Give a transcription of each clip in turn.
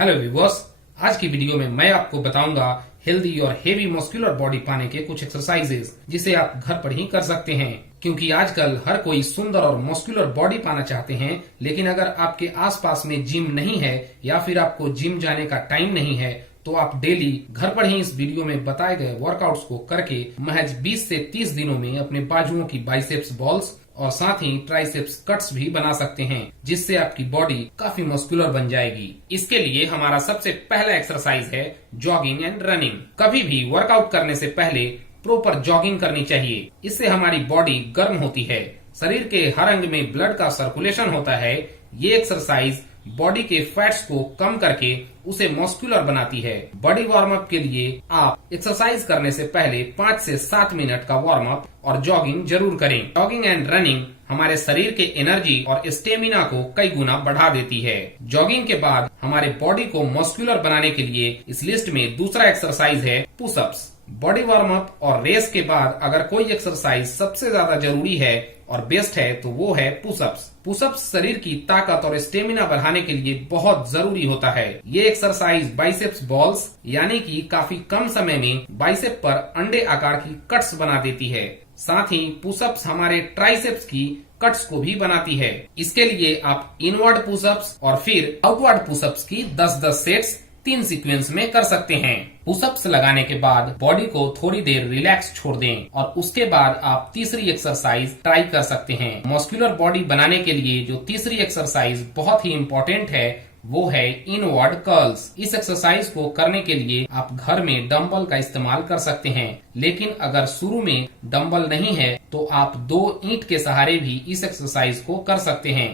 Hello viewers, आज की video में मैं आपको बताऊंगा हेल्दी और हेवी मस्कुलर बॉडी पाने के कुछ एक्सरसाइजेस जिसे आप घर पर ही कर सकते हैं। क्योंकि आजकल हर कोई सुंदर और मस्कुलर बॉडी पाना चाहते हैं, लेकिन अगर आपके आसपास में जिम नहीं है या फिर आपको जिम जाने का टाइम नहीं है तो आप डेली घर पर ही इस वीडियो में बताए गए वर्कआउट्स को करके महज 20 से 30 दिनों में अपने बाजुओं की बाइसेप्स बॉल्स और साथ ही ट्राइसेप्स कट्स भी बना सकते हैं, जिससे आपकी बॉडी काफी मस्कुलर बन जाएगी। इसके लिए हमारा सबसे पहला एक्सरसाइज है जॉगिंग एंड रनिंग। कभी भी वर्कआउट करने से पहले प्रॉपर जॉगिंग करनी चाहिए। इससे हमारी बॉडी गर्म होती है, शरीर के हर अंग में ब्लड का सर्कुलेशन होता है। ये एक्सरसाइज बॉडी के फैट्स को कम करके उसे मस्कुलर बनाती है। बॉडी वार्म अप के लिए आप एक्सरसाइज करने से पहले 5 से 7 मिनट का वार्म अप और जॉगिंग जरूर करें। जॉगिंग एंड रनिंग हमारे शरीर के एनर्जी और स्टेमिना को कई गुना बढ़ा देती है। जॉगिंग के बाद हमारे बॉडी को मस्कुलर बनाने के लिए इस लिस्ट में दूसरा एक्सरसाइज है पुशअप्स। बॉडी वार्म अप और रेस के बाद अगर कोई एक्सरसाइज सबसे ज्यादा जरूरी है और बेस्ट है तो वो है पुशअप्स। पुशअप्स शरीर की ताकत और स्टेमिना बढ़ाने के लिए बहुत जरूरी होता है। ये एक्सरसाइज बाइसेप्स बॉल्स यानी कि काफी कम समय में बाइसेप पर अंडे आकार की कट्स बना देती है। साथ ही पुशअप्स हमारे ट्राइसेप्स की कट्स को भी बनाती है। इसके लिए आप इनवर्ड पुशअप्स और फिर आउटवर्ड पुशअप्स की 10-10 सेट्स 3 सीक्वेंस में कर सकते हैं। पुशअप्स लगाने के बाद बॉडी को थोड़ी देर रिलैक्स छोड़ दें और उसके बाद आप तीसरी एक्सरसाइज ट्राई कर सकते हैं। मस्कुलर बॉडी बनाने के लिए जो तीसरी एक्सरसाइज बहुत ही इम्पोर्टेंट है वो है इनवर्ड कर्ल्स। इस एक्सरसाइज को करने के लिए आप घर में डम्बल का इस्तेमाल कर सकते हैं, लेकिन अगर शुरू में डम्बल नहीं है तो आप 2 ईंट के सहारे भी इस एक्सरसाइज को कर सकते हैं।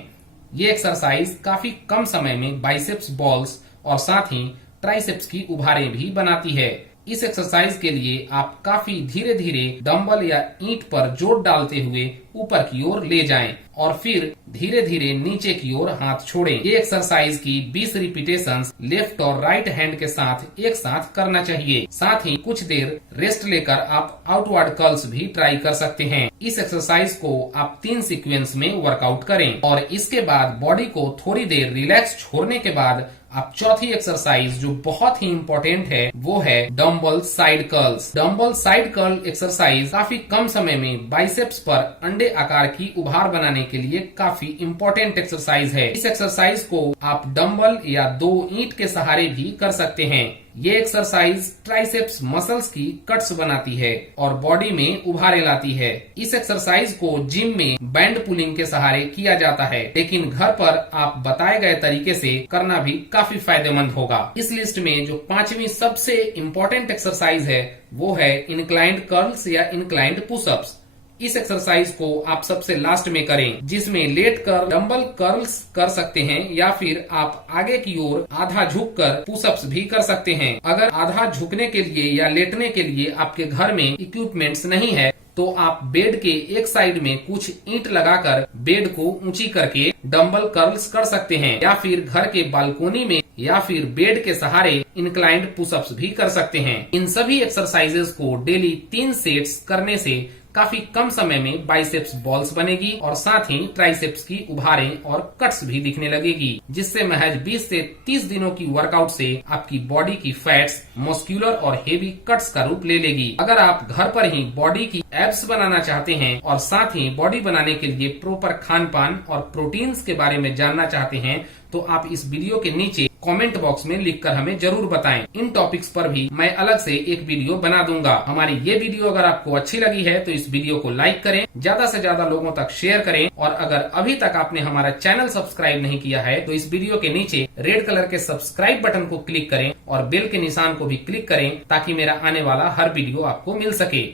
ये एक्सरसाइज काफी कम समय में बाइसेप्स बॉल्स और साथ ही ट्राइसेप्स की उभारें भी बनाती है। इस एक्सरसाइज के लिए आप काफी धीरे धीरे डंबल या ईंट पर जोर डालते हुए ऊपर की ओर ले जाएं और फिर धीरे धीरे नीचे की ओर हाथ छोड़ें। ये एक्सरसाइज की 20 रिपीटेशंस लेफ्ट और राइट हैंड के साथ एक साथ करना चाहिए। साथ ही कुछ देर रेस्ट लेकर आप आउटवर्ड कर्ल्स भी ट्राई कर सकते हैं। इस एक्सरसाइज को आप 3 सीक्वेंस में वर्कआउट करें और इसके बाद बॉडी को थोड़ी देर रिलैक्स छोड़ने के बाद आप चौथी एक्सरसाइज जो बहुत ही इम्पोर्टेंट है वो है dumbbell side curls. Dumbbell side curl exercise काफी कम समय में बाइसेप्स पर अंडे आकार की उभार बनाने के लिए काफी इम्पोर्टेंट एक्सरसाइज है। इस एक्सरसाइज को आप डम्बल या 2 ईंट के सहारे भी कर सकते हैं। ये एक्सरसाइज ट्राइसेप्स मसल्स की कट्स बनाती है और बॉडी में उभारे लाती है। इस एक्सरसाइज को जिम में बैंड पुलिंग के सहारे किया जाता है, लेकिन घर पर आप बताए गए तरीके से करना भी काफी फायदेमंद होगा। इस लिस्ट में जो 5वीं सबसे इम्पोर्टेंट एक्सरसाइज है वो है इंक्लाइंड कर्ल्स या इंक्लाइंड पुशअप्स। इस एक्सरसाइज को आप सबसे लास्ट में करें, जिसमें लेट कर डंबल कर्ल्स कर सकते हैं या फिर आप आगे की ओर आधा झुककर पुशअप्स भी कर सकते हैं। अगर आधा झुकने के लिए या लेटने के लिए आपके घर में इक्विपमेंट्स नहीं है तो आप बेड के एक साइड में कुछ ईंट लगाकर बेड को ऊंची करके डंबल कर्ल्स कर सकते हैं, या फिर घर के बालकोनी में या फिर बेड के सहारे इंक्लाइंड पुशअप्स भी कर सकते हैं। इन सभी एक्सरसाइजेस को डेली 3 सेट्स करने से काफी कम समय में बाइसेप्स बॉल्स बनेगी और साथ ही ट्राइसेप्स की उभारें और कट्स भी दिखने लगेगी, जिससे महज 20 से 30 दिनों की वर्कआउट से आपकी बॉडी की फैट्स मस्कुलर और हेवी कट्स का रूप ले लेगी। अगर आप घर पर ही बॉडी की एब्स बनाना चाहते हैं और साथ ही बॉडी बनाने के लिए प्रॉपर खान पान और प्रोटीन्स के बारे में जानना चाहते हैं तो आप इस वीडियो के नीचे कमेंट बॉक्स में लिखकर हमें जरूर बताएं। इन टॉपिक्स पर भी मैं अलग से एक वीडियो बना दूंगा। हमारी ये वीडियो अगर आपको अच्छी लगी है तो इस वीडियो को लाइक करें, ज्यादा से ज्यादा लोगों तक शेयर करें और अगर अभी तक आपने हमारा चैनल सब्सक्राइब नहीं किया है तो इस वीडियो के नीचे रेड कलर के सब्सक्राइब बटन को क्लिक करें और बेल के निशान को भी क्लिक करें ताकि मेरा आने वाला हर वीडियो आपको मिल सके।